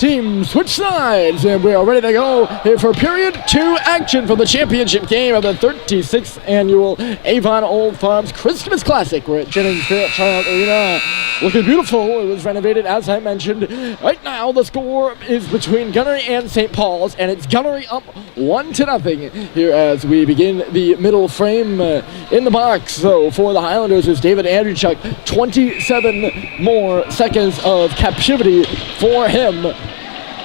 Team switch sides, and we are ready to go here for period 2 action for the championship game of the 36th annual Avon Old Farms Christmas Classic. We're at Jennings-Fairchild Arena. Looking beautiful. It was renovated, as I mentioned. Right now, the score is between Gunnery and St. Paul's, and it's Gunnery up 1-0 here as we begin the middle frame in the box. So for the Highlanders is David Andrewchuk. 27 more seconds of captivity for him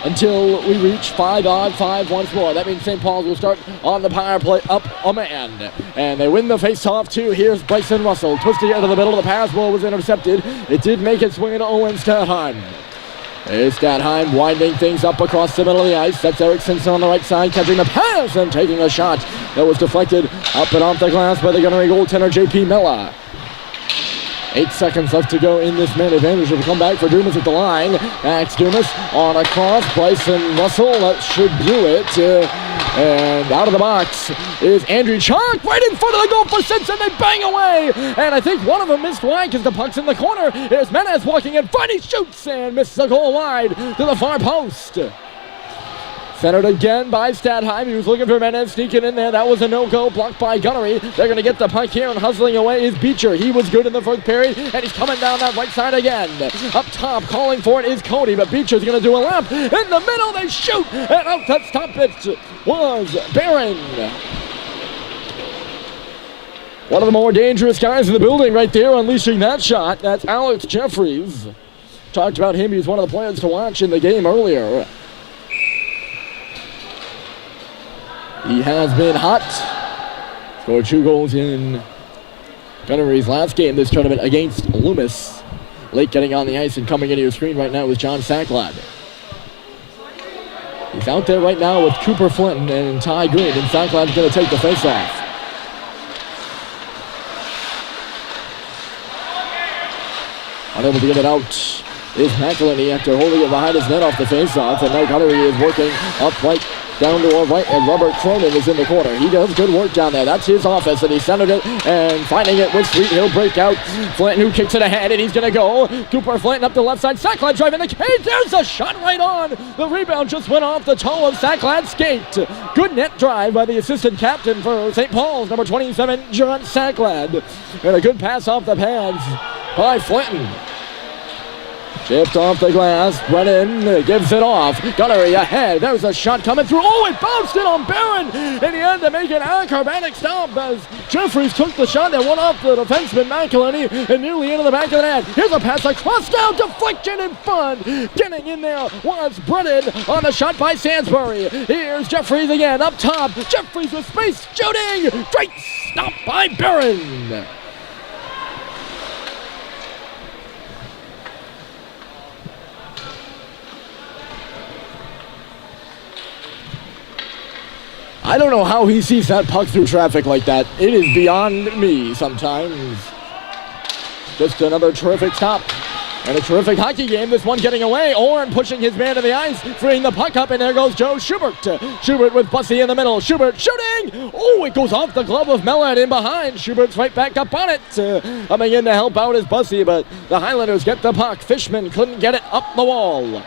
until we reach 5-on-5 once more. That means St. Paul's will start on the power play up a man. And they win the face-off too. Here's Bryson Russell twisting into the middle. The pass ball was intercepted. It did make its way to Owen Stadheim. There's Stadheim winding things up across the middle of the ice. That's Eric Simpson on the right side catching the pass and taking a shot that was deflected up and off the glass by the Gunnery goaltender J.P. Miller. 8 seconds left to go in this man advantage. Will come back for Dumas at the line. Max Dumas on a cross. Bryson Russell, that should do it. And out of the box is Andrewchuk right in front of the goal for Simpson. They bang away. And I think one of them missed wide because the puck's in the corner. Here's Menes walking in front. He shoots and misses the goal wide to the far post. Centered again by Stadheim. He was looking for Menes sneaking in there. That was a no-go, blocked by Gunnery. They're going to get the puck here, and hustling away is Beecher. He was good in the first period, and he's coming down that right side again. Up top, calling for it is Cody, but Beecher's going to do a lap. In the middle, they shoot, and out to stop it was Barron. One of the more dangerous guys in the building right there, unleashing that shot. That's Alex Jeffries. Talked about him. He was one of the players to watch in the game earlier. He has been hot. Scored 2 goals in Gunnery's last game this tournament against Loomis. Late getting on the ice and coming into your screen right now is John Sacklad. He's out there right now with Cooper Flinton and Ty Green, and Sacklad's going to take the face-off. Unable to get it out is McElhenney after holding it behind his net off the face-off, and now Gunnery is working upright down to our right, and Robert Cronin is in the corner. He does good work down there. That's his office, and he centered it, and finding it with Sweet. He'll break out. Flinton, who kicks it ahead, and he's going to go. Cooper Flinton up the left side. Sacklad driving the cage. There's a shot right on. The rebound just went off the toe of Sacklad's skate. Good net drive by the assistant captain for St. Paul's, number 27, John Sacklad. And a good pass off the pads by Flinton. Chipped off the glass, Brennan gives it off. Gunnery ahead, there's a shot coming through. Oh, it bounced in on Barron, and he had to make an acrobatic stop as Jeffries took the shot that went off the defenseman McElhenney and nearly into the back of the net. Here's a pass across now, deflection in front. Getting in there was Brennan on the shot by Sansbury. Here's Jeffries again, up top. Jeffries with space, shooting. Great stop by Barron. I don't know how he sees that puck through traffic like that. It is beyond me sometimes. Just another terrific stop. And a terrific hockey game. This one getting away. Orn pushing his man to the ice, freeing the puck up, and there goes Joe Schubert. Schubert with Bussey in the middle. Schubert shooting! Oh, it goes off the glove of Mellon in behind. Schubert's right back up on it. Coming in to help out is Bussey, but the Highlanders get the puck. Fishman couldn't get it up the wall.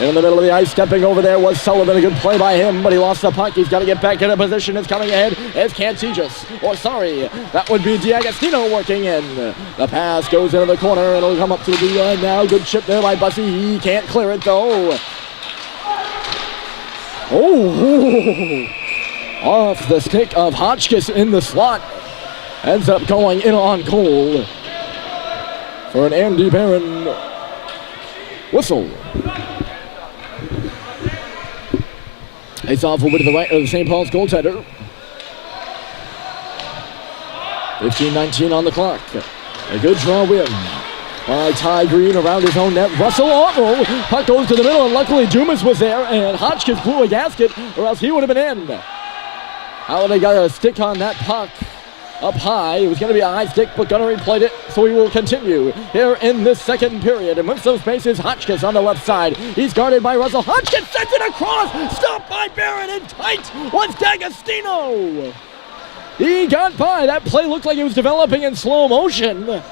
In the middle of the ice, stepping over there was Sullivan. A good play by him, but he lost the puck. He's got to get back into position. It's coming ahead. It's that would be D'Agostino working in. The pass goes into the corner, and it'll come up to the blue line now. Good chip there by Bussey. He can't clear it, though. Oh! Off the stick of Hotchkiss in the slot. Ends up going in on goal for an Andy Barron whistle. It's off over to the right of the St. Paul's goaltender. 15-19 on the clock. A good draw win by Ty Green around his own net. Russell, puck goes to the middle, and luckily Dumas was there, and Hotchkiss blew a gasket, or else he would have been in. Halliday got a stick on that puck. Up high. It was going to be a high stick, but Gunnery played it, so we will continue here in this second period. And with some spaces, Hotchkiss on the left side. He's guarded by Russell. Hotchkiss sends it across. Stopped by Barron, and tight was D'Agostino. He got by. That play looked like it was developing in slow motion.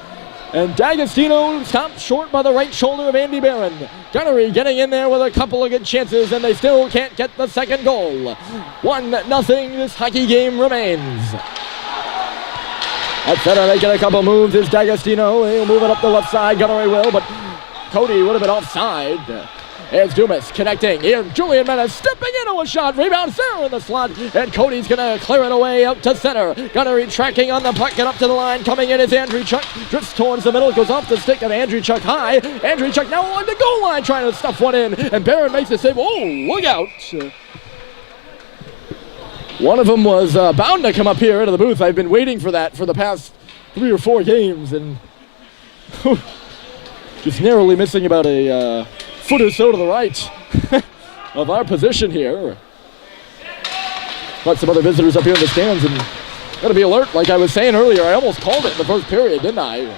And D'Agostino stopped short by the right shoulder of Andy Barron. Gunnery getting in there with a couple of good chances, and they still can't get the second goal. 1-0, this hockey game remains. At center, they get a couple moves. Is D'Agostino. He'll move it up the left side. Gunnery will, but Cody would have been offside. Here's Dumas connecting. Here's Julian Menace stepping into a shot. Rebound there in the slot. And Cody's going to clear it away out to center. Gunnery tracking on the puck and up to the line. Coming in is Andrew Chuck. Drifts towards the middle. Goes off the stick of Andrew Chuck high. Andrew Chuck now on the goal line trying to stuff one in. And Barron makes the save. Oh, look out. One of them was bound to come up here into the booth. I've been waiting for that for the past 3 or 4 games. And just narrowly missing about a foot or so to the right of our position here. Got some other visitors up here in the stands, and gotta be alert. Like I was saying earlier, I almost called it in the first period, didn't I?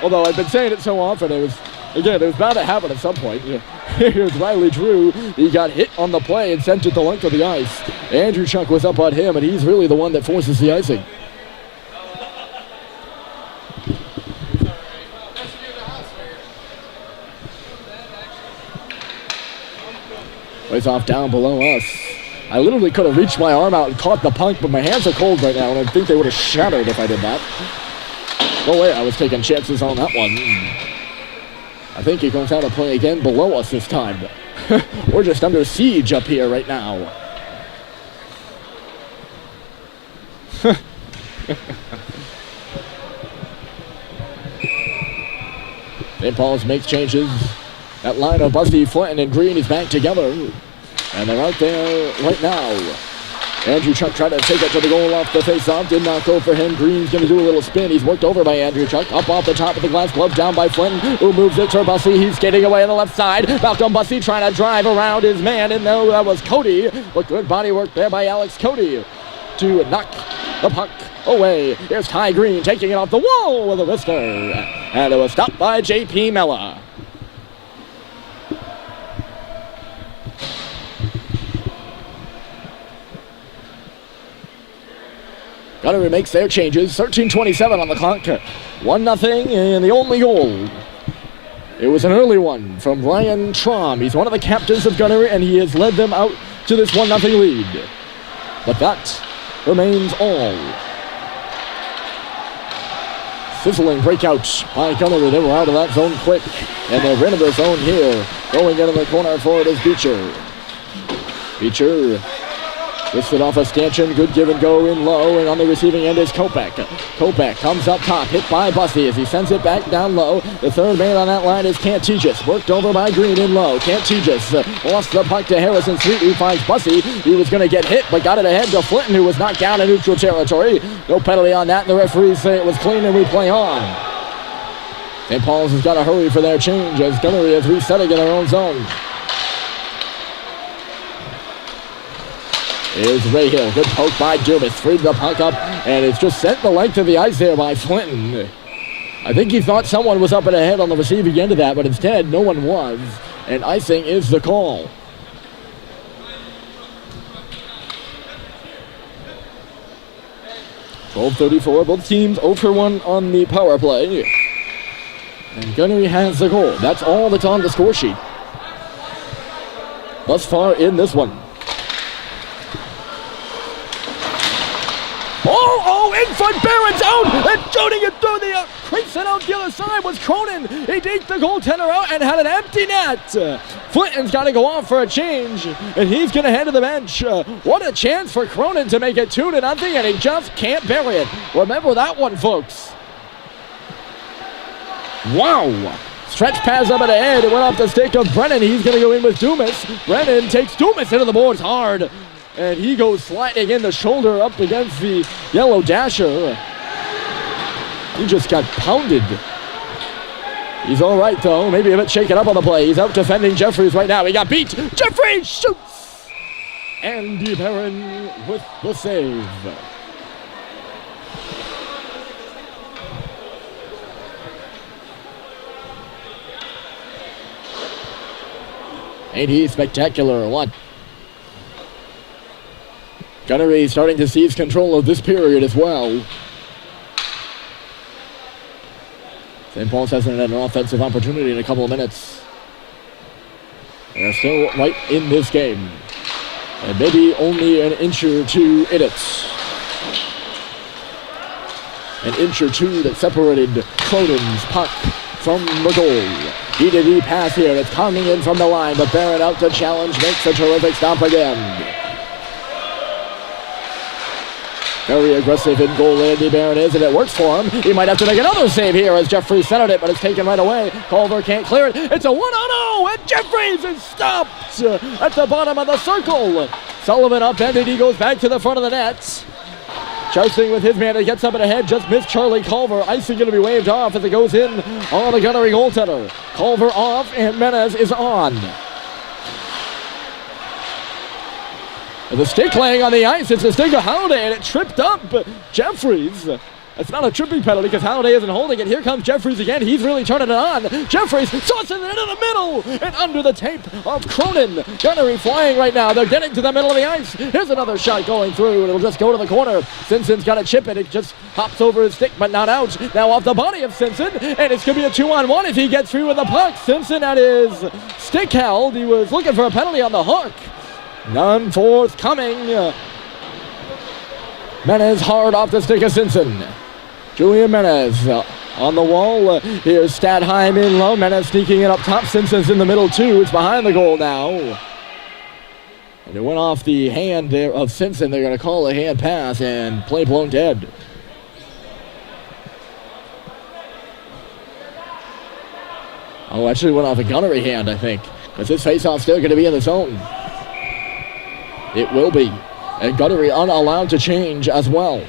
Although I've been saying it so often, it was bound to happen at some point. Here's Riley Drew. He got hit on the play and sent it the length of the ice. Andrew Chuck was up on him, and he's really the one that forces the icing. Plays off down below us. I literally could have reached my arm out and caught the puck, but my hands are cold right now, and I think they would have shattered if I did that. No way I was taking chances on that one. I think he goes out to play again below us this time. We're just under siege up here right now. St. Paul's makes changes. That line of Busty, Flinton, and Green is back together. And they're out there right now. Andrew Chuck tried to take it to the goal off the face-off. Did not go for him. Green's going to do a little spin. He's worked over by Andrew Chuck. Up off the top of the glass glove, down by Flinton, who moves it to Bussy. He's skating away on the left side. Malcolm Bussy trying to drive around his man. And no, that was Cody. But good body work there by Alex Cody to knock the puck away. Here's Ty Green taking it off the wall with a wrister. And it was stopped by J.P. Mella. Gunnery makes their changes. 13:27 on the clock. 1-0, and the only goal. It was an early one from Ryan Traum. He's one of the captains of Gunnery, and he has led them out to this 1-0 lead. But that remains all. Sizzling breakout by Gunnery. They were out of that zone quick, and they're into the zone here. Going into the corner for it is Beecher. Beecher twisted off a stanchion, good give and go in low, and on the receiving end is Kopech. Kopech comes up top, hit by Bussy as he sends it back down low. The third man on that line is Cantigis, worked over by Green in low. Cantigis lost the puck to Harrison Sweet, who finds Bussy. He was going to get hit, but got it ahead to Flinton, who was knocked down in neutral territory. No penalty on that, and the referees say it was clean, and we play on. St. Paul's has got to hurry for their change as Gunnery is resetting in their own zone. Here's Ray Hill. Good poke by Dumas. Freed the puck up, and it's just sent the length of the ice there by Flinton. I think he thought someone was up and ahead on the receiving end of that, but instead no one was, and icing is the call. .12:34. Both teams 0 for 1 on the power play. And Gunnery has the goal. That's all that's on the score sheet thus far in this one. In front, Barron's out, and shooting it through the crease and out the other side was Cronin. He deked the goaltender out and had an empty net. Flinton's got to go off for a change, and he's going to head to the bench. What a chance for Cronin to make it 2-0, and he just can't bury it. Remember that one, folks. Wow. Stretch pass up at the head. It went off the stick of Brennan. He's going to go in with Dumas. Brennan takes Dumas into the boards hard. And he goes sliding in the shoulder up against the yellow dasher. He just got pounded. He's all right, though. Maybe a bit shaken up on the play. He's out defending Jeffries right now. He got beat. Jeffries shoots. Andy Barron with the save. Ain't he spectacular or what? Gunnery starting to seize control of this period as well. St. Paul's hasn't had an offensive opportunity in a couple of minutes. They're still right in this game. And maybe only an inch or two in it. An inch or two that separated Cronin's puck from the goal. D-to-D pass here. It's coming in from the line, but Barron out to challenge. Makes a terrific stop again. Very aggressive in goal, Andy Barron is, and it works for him. He might have to make another save here as Jeffries centered it, but it's taken right away. Culver can't clear it. It's a 1-on-0, and Jeffries is stopped at the bottom of the circle. Sullivan upended. He goes back to the front of the net. Jousting with his man, he gets up and ahead, just missed Charlie Culver. Icing going to be waved off as it goes in on the Gunnery goaltender. Culver off, and Menez is on. The stick laying on the ice, it's a stick of Halliday, and it tripped up Jeffries. It's not a tripping penalty because Halliday isn't holding it. Here comes Jeffries again. He's really turning it on. Jeffries tosses it into the middle and under the tape of Cronin. Gunnery flying right now. They're getting to the middle of the ice. Here's another shot going through, and it'll just go to the corner. Simpson's got to chip it. It just hops over his stick, but not out. Now off the body of Simpson, and it's going to be a 2-on-1 if he gets through with the puck. Simpson at his stick held. He was looking for a penalty on the hook. None forthcoming. Menez hard off the stick of Simpson. Julian Menez on the wall. Here's Stadheim in low. Menez sneaking it up top. Simpson's in the middle too. It's behind the goal now. And it went off the hand there of Simpson. They're going to call a hand pass and play blown dead. Oh, actually went off a Gunnery hand, I think. Because this faceoff's still going to be in the zone. It will be. And Gunnery unallowed to change as well.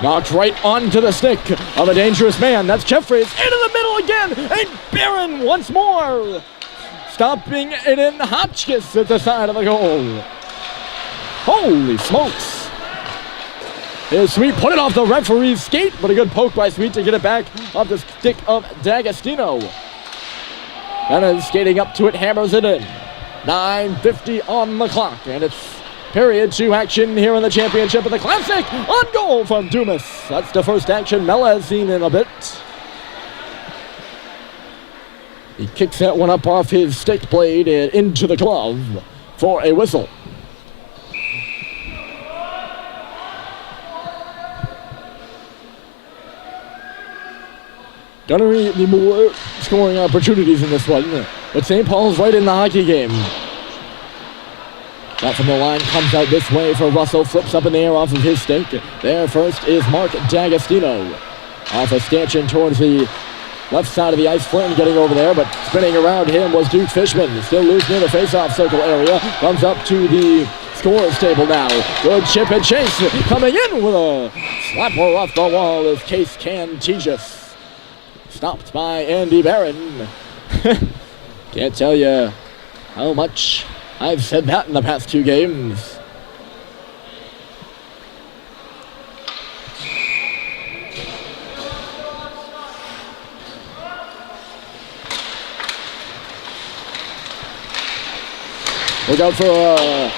Knocked right onto the stick of a dangerous man. That's Jeffries into the middle again. And Barron once more. Stopping it in Hotchkiss at the side of the goal. Holy smokes. Here's Sweet, put it off the referee's skate, but a good poke by Sweet to get it back off the stick of D'Agostino. Menez skating up to it, hammers it in. 9:50 on the clock, and it's period 2 action here in the championship of the Classic. On goal from Dumas. That's the first action Mel has seen in a bit. He kicks that one up off his stick blade and into the glove for a whistle. Gunnery need more scoring opportunities in this one, but St. Paul's right in the hockey game. That from the line comes out this way for Russell, flips up in the air off of his stick. There first is Mark D'Agostino. Off a stanchion towards the left side of the ice, Flynn getting over there, but spinning around him was Duke Fishman. Still loose near the face-off circle area. Comes up to the scorer's table now. Good chip and chase. Coming in with a slapper off the wall is Case Cantigis. Stopped by Andy Barron. Can't tell you how much I've said that in the past 2 games. Look out for a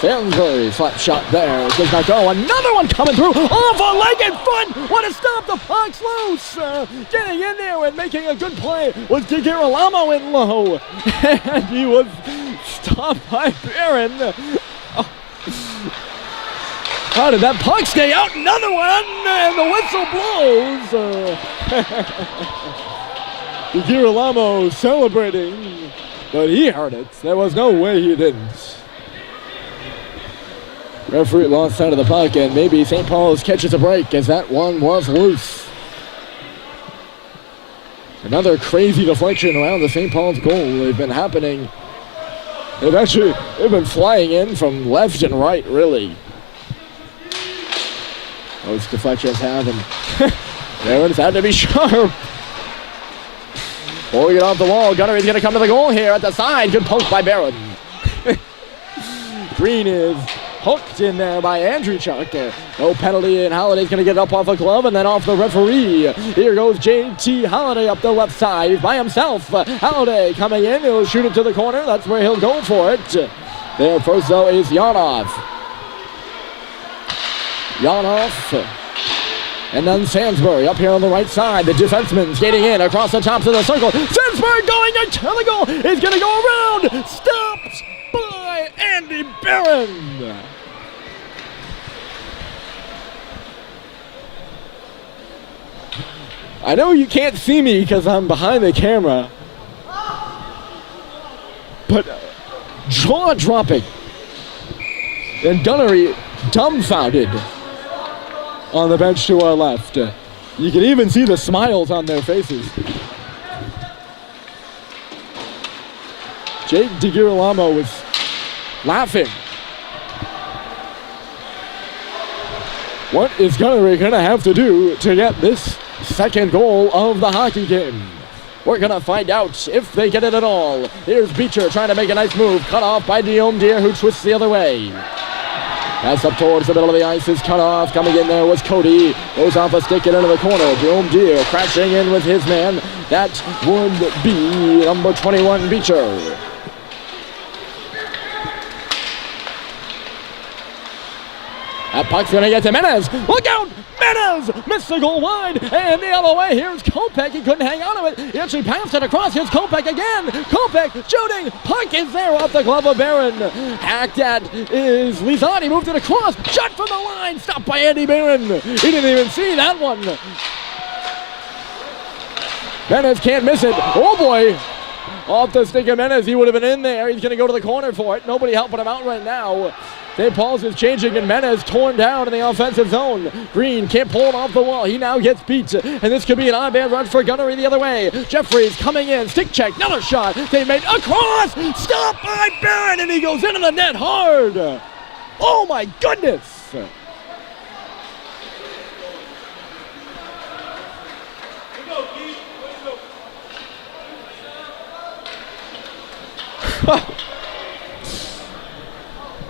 Sainsbury slap shot there. Does not go. Another one coming through. Off a leg in front. What a stop. The puck's loose. Getting in there and making a good play was Girolamo in low. And he was stopped by Barron. Oh. How did that puck stay out? Another one. And the whistle blows. Girolamo celebrating. But he heard it. There was no way he didn't. Referee lost sight of the puck, and maybe St. Paul's catches a break as that one was loose. Another crazy deflection around the St. Paul's goal. They've been happening. They've been flying in from left and right, really. Most deflections have, and Barron's had to be sharp. Pulling it off the wall. Gunnery's going to come to the goal here at the side. Good poke by Barron. Green is hooked in there by Andrew Chuck. No penalty, and Halliday's going to get it up off a glove and then off the referee. Here goes J.T. Halliday up the left side by himself. Halliday coming in. He'll shoot it to the corner. That's where he'll go for it. There first, though, is Yanov. Yanov. And then Sandsbury up here on the right side. The defenseman skating in across the tops of the circle. Sandsbury going into the goal. He's going to go around. Stopped by Andy Barron. I know you can't see me because I'm behind the camera. But jaw-dropping. And Gunnery dumbfounded on the bench to our left. You can even see the smiles on their faces. Jake DiGirolamo was laughing. What is Gunnery gonna have to do to get this second goal of the hockey game? We're gonna find out if they get it at all. Here's Beecher trying to make a nice move, cut off by Diome Deer, who twists the other way. Pass up towards the middle of the ice is cut off. Coming in there was Cody. Goes off a stick and into the corner. Diome Deer crashing in with his man. That would be number 21, Beecher. That puck's going to get to Menez. Look out! Menez missed the goal wide. And the other way, here's Kopech. He couldn't hang on to it. He actually pounced it across. Here's Kopech again. Kopech shooting. Puck is there off the glove of Barron. Hacked at is Lizard. He moved it across. Shot from the line. Stopped by Andy Barron. He didn't even see that one. Menez can't miss it. Oh boy. Off the stick of Menez. He would have been in there. He's going to go to the corner for it. Nobody helping him out right now. St. Paul's is changing and Menez torn down in the offensive zone. Green can't pull it off the wall. He now gets beat. And this could be an on-band run for Gunnery the other way. Jeffries coming in. Stick check. Another shot. They made across. Stopped by Barron and he goes into the net hard. Oh my goodness.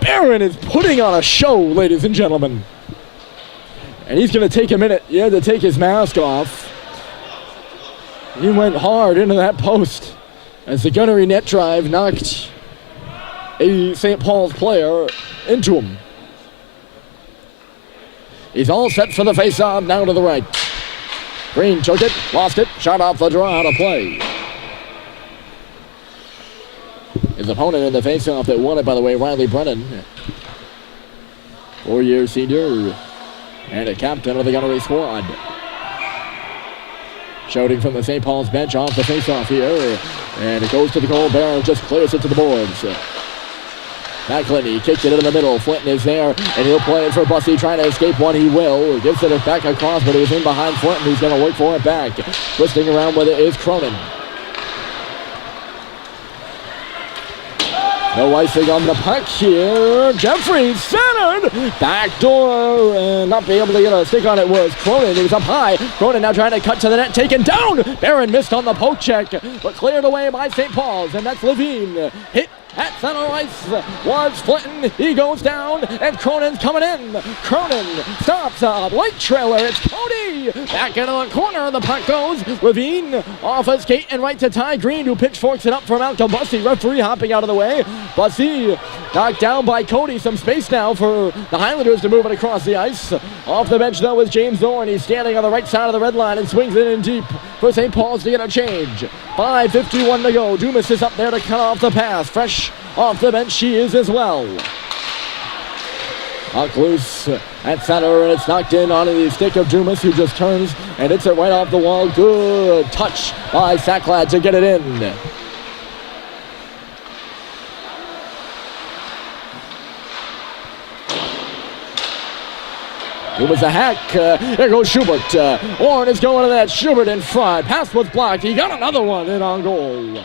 Barron is putting on a show, ladies and gentlemen. And he's going to take a minute. He had to take his mask off. He went hard into that post as the Gunnery net drive knocked a St. Paul's player into him. He's all set for the face-off now to the right. Green took it, lost it, shot off the draw, out of play. His opponent in the face-off that won it, by the way, Riley Brennan. 4-year senior and a captain of the Gunnery squad. Shouting from the St. Paul's bench off the face-off here. And it goes to the goal. Barron just clears it to the boards. Macklin, he kicked it in the middle. Flinton is there, and he'll play it for Bussey, trying to escape one. He will. Gives it back across, but he was in behind Flinton. He's going to work for it back. Twisting around with it is Cronin. No icing on the puck here. Jeffries centered. Backdoor. And not be able to get a stick on it was Cronin. He was up high. Cronin now trying to cut to the net. Taken down. Barron missed on the poke check. But cleared away by St. Paul's. And that's Levine. Hit at center ice was Flinton. He goes down. And Cronin's coming in. Cronin stops a late trailer. It's Cody. Back into the corner. The puck goes. Levine off a skate and right to Ty Green, who pitchforks it up for Malcolm Bussey. Referee hopping out of the way. Bussey knocked down by Cody. Some space now for the Highlanders to move it across the ice. Off the bench, though, is James Zorn. He's standing on the right side of the red line and swings it in deep for St. Paul's to get a change. 5:51 to go. Dumas is up there to cut off the pass. Fresh off the bench, she is as well. Puck loose at center, and it's knocked in onto the stick of Dumas, who just turns and hits it right off the wall. Good touch by Sacklad to get it in. It was a hack. There goes Schubert. Orrin is going to that. Schubert in front. Pass was blocked. He got another one in on goal.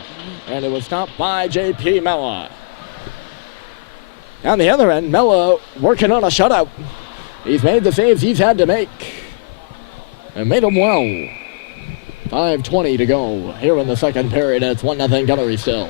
And it was stopped by J.P. Mella. On the other end, Mella working on a shutout. He's made the saves he's had to make. And made them well. 5:20 to go here in the second period. And it's 1-0 Gunnery still.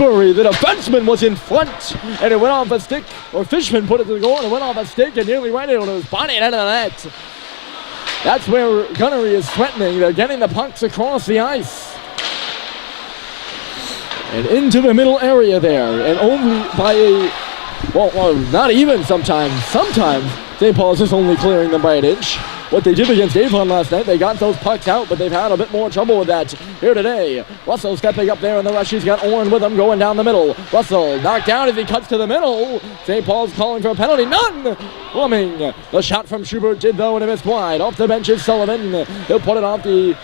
Sandsbury, the defenseman, was in front, and it went off a stick, or Fishman put it to the goal, and it went off a stick and nearly right into his body and into the net. That's where Gunnery is threatening. They're getting the pucks across the ice. And into the middle area there, and only by a, well, not even sometimes. Sometimes St. Paul's is only clearing them by an inch. What they did against Avon last night, they got those pucks out, but they've had a bit more trouble with that here today. Russell stepping up there in the rush. He's got Orrin with him going down the middle. Russell knocked down as he cuts to the middle. St. Paul's calling for a penalty. None! Plumbing. The shot from Schubert did, though, and it missed wide. Off the bench is Sullivan. He'll put it off the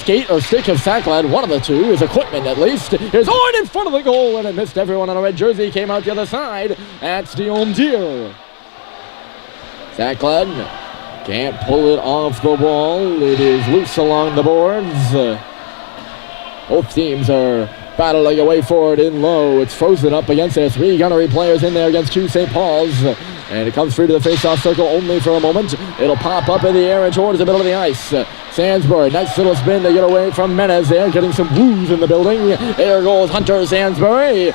skate or stick of Sacklad, one of the two, his equipment at least. Here's Orrin in front of the goal, and it missed everyone on a red jersey. Came out the other side. That's the home tier. Sacklad can't pull it off the wall. It is loose along the boards. Both teams are battling away for it in low. It's frozen up against their three Gunnery players in there against two St. Paul's. And it comes free to the face-off circle only for a moment. It'll pop up in the air and towards the middle of the ice. Sandsbury, nice little spin to get away from Menez there, getting some woos in the building. There goes Hunter Sandsbury.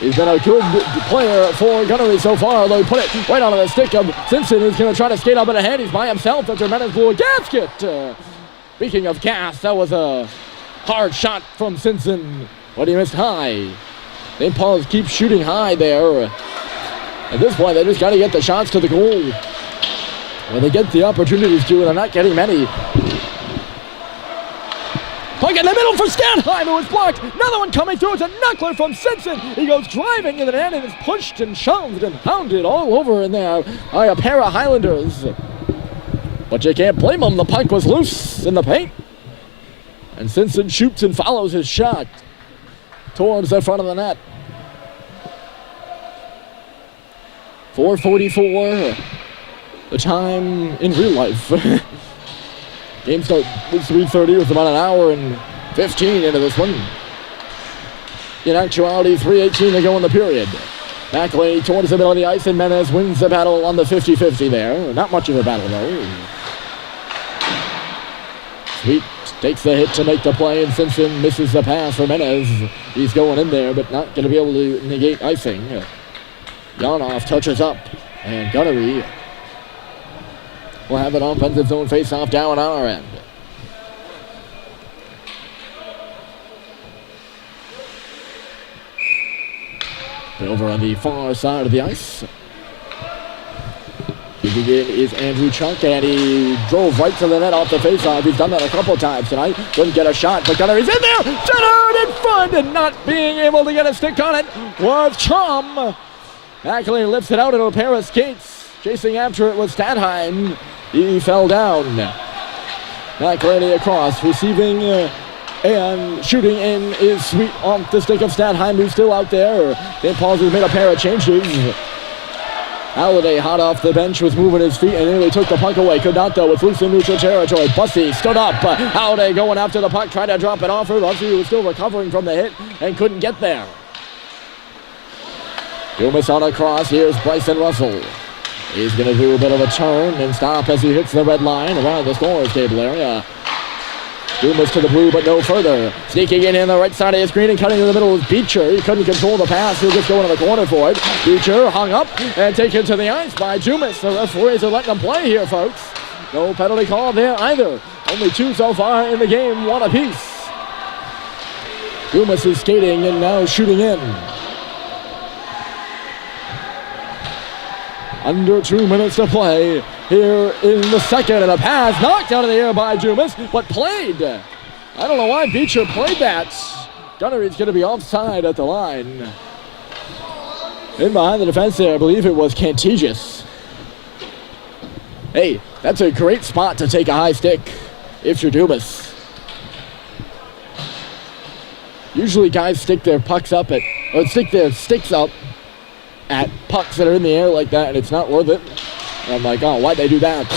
He's been a good player for Gunnery so far, although he put it right onto the stick of Simpson, who's going to try to skate up in ahead. He's by himself after Menez blew a gasket. Speaking of gas, that was a hard shot from Simpson, but he missed high. St. Paul's keeps shooting high there. At this point, they just got to get the shots to the goal. When they get the opportunities to, and they're not getting many. Puck in the middle for Stanheim, who was blocked. Another one coming through. It's a knuckler from Simpson. He goes driving in the net and is pushed and shoved and hounded all over in there by a pair of Highlanders. But you can't blame him. The puck was loose in the paint. And Simpson shoots and follows his shot towards the front of the net. 4:44. The time in real life. Game start was 3:30 with about an hour and 15 into this one. In actuality, 3:18 to go in the period. Backley towards the middle of the ice, and Menez wins the battle on the 50-50 there. Not much of a battle, though. Sweet takes the hit to make the play, and Simpson misses the pass for Menez. He's going in there, but not going to be able to negate icing. Yarnoff touches up, and Gunnery will have an offensive zone face-off down on our end. Over on the far side of the ice. Kicking in is Andrew Chunk, and he drove right to the net off the face-off. He's done that a couple times tonight. Couldn't get a shot, but Gunnery's in there! Centered in front, and not being able to get a stick on it was Chum. Backley lifts it out into a pair of skates. Chasing after it was Stadheim. He fell down. Backley across, receiving and shooting in is Sweet off the stick of Stadheim, who's still out there. St. Paul's has made a pair of changes. Halliday, hot off the bench, was moving his feet and nearly took the puck away. Could not, though. It's loose in neutral territory. Bussey stood up. Halliday going after the puck, tried to drop it off her. Bussey was still recovering from the hit and couldn't get there. Dumas on a cross. Here's Bryson Russell. He's going to do a bit of a turn and stop as he hits the red line around the scorer's table area. Dumas to the blue, but no further. Sneaking in the right side of his screen and cutting in the middle is Beecher. He couldn't control the pass. He'll just go into the corner for it. Beecher hung up and taken to the ice by Dumas. The referees are letting him play here, folks. No penalty call there either. Only two so far in the game, one apiece. Dumas is skating and now shooting in. Under 2 minutes to play here in the second, and a pass knocked out of the air by Dumas, but played. I don't know why Beecher played that. Gunnery's going to be offside at the line. In behind the defense there, I believe it was Cantigius. Hey, that's a great spot to take a high stick if you're Dumas. Usually guys stick their pucks up at, or stick their sticks up at pucks that are in the air like that, and it's not worth it. And I'm like, oh, why'd they do that?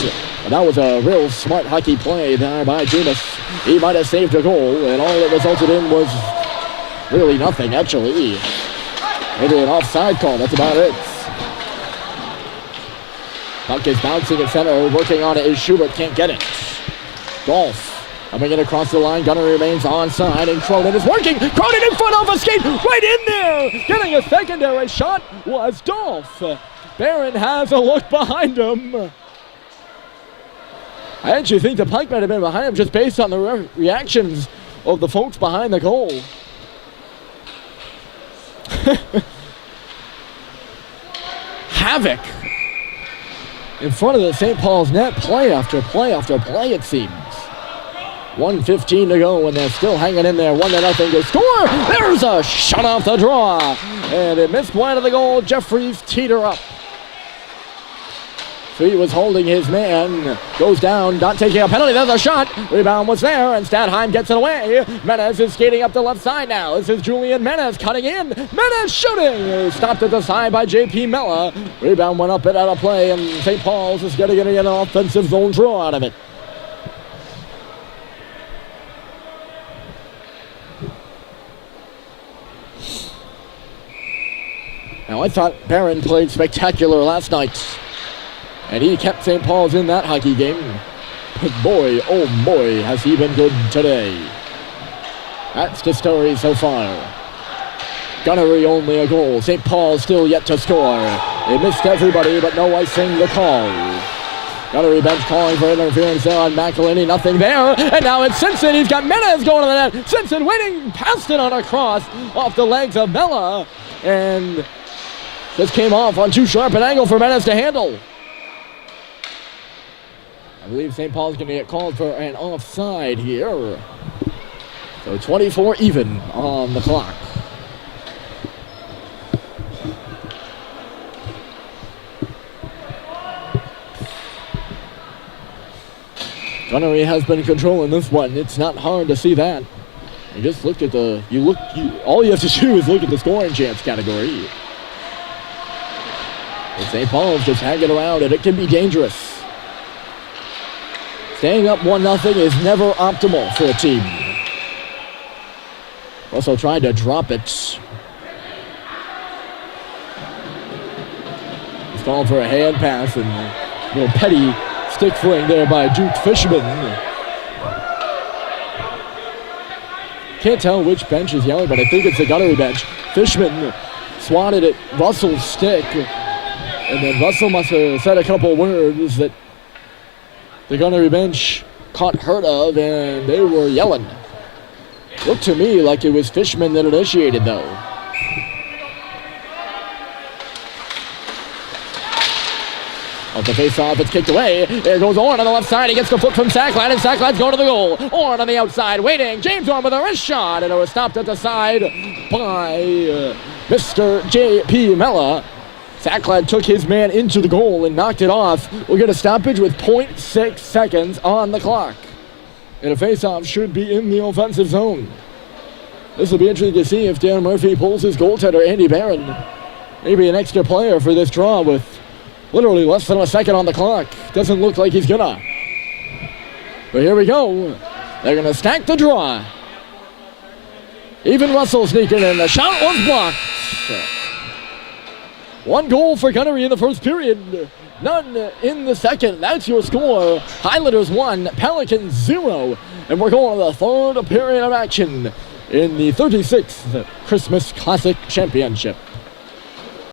But that was a real smart hockey play there by Dumas. He might have saved a goal, and all it resulted in was really nothing, actually. Maybe an offside call, that's about it. Puck is bouncing at center, working on it is Schubert, can't get it. Golf Coming in across the line, Gunnery remains onside, and Cronin is working. Cronin in front of a skate, right in there. Getting a secondary shot was Dolph. Barron has a look behind him. I actually think the puck might have been behind him just based on the reactions of the folks behind the goal. Havoc in front of the St. Paul's net, play after play after play, it seems. 1:15 to go, and they're still hanging in there. 1-0 to score. There's a shot off the draw, and it missed wide of the goal. Jeffries teeter up. So he was holding his man, goes down, not taking a penalty. There's a shot. Rebound was there, and Stadheim gets it away. Menez is skating up the left side now. This is Julian Menez cutting in. Menez shooting. Stopped at the side by J.P. Mella. Rebound went up and out of play, and St. Paul's is getting an offensive zone draw out of it. Now, I thought Barron played spectacular last night, and he kept St. Paul's in that hockey game. But boy, oh boy, has he been good today. That's the story so far. Gunnery only a goal. St. Paul still yet to score. They missed everybody, but no icing to call. Gunnery bench calling for interference there on McElhinney. Nothing there. And now it's Simpson. He's got Menez going to the net. Simpson winning past it on a cross off the legs of Mella. And just came off on too sharp an angle for Menez to handle. I believe St. Paul's going to get called for an offside here. So 24 even on the clock. Gunnery has been controlling this one. It's not hard to see that. You just look at the, all you have to do is look at the scoring chance category. And St. Paul's just hanging around, and it can be dangerous. Staying up 1-0 is never optimal for a team. Also trying to drop it. He's calling for a hand pass, and a little petty stick fling there by Duke Fishman. Can't tell which bench is yelling, but I think it's the Gunnery bench. Fishman swatted at Russell's stick, and then Russell must have said a couple words that the Gunnery bench caught hurt of, and they were yelling. Looked to me like it was Fishman that initiated, though. Off the face-off, it's kicked away. There goes Orn on the left side. He gets the foot from Sackline, and Sackline's going to the goal. Orn on the outside, waiting. James Orn with a wrist shot, and it was stopped at the side by Mr. J.P. Mella. Sackline took his man into the goal and knocked it off. We'll get a stoppage with 0.6 seconds on the clock. And a face-off should be in the offensive zone. This will be interesting to see if Dan Murphy pulls his goaltender, Andy Barron. Maybe an extra player for this draw with literally less than a second on the clock. Doesn't look like he's gonna. But here we go. They're gonna stack the draw. Even Russell sneaking in. The shot was blocked. One goal for Gunnery in the first period. None in the second. That's your score. Highlanders 1, Pelicans 0. And we're going to the third period of action in the 36th Christmas Classic Championship.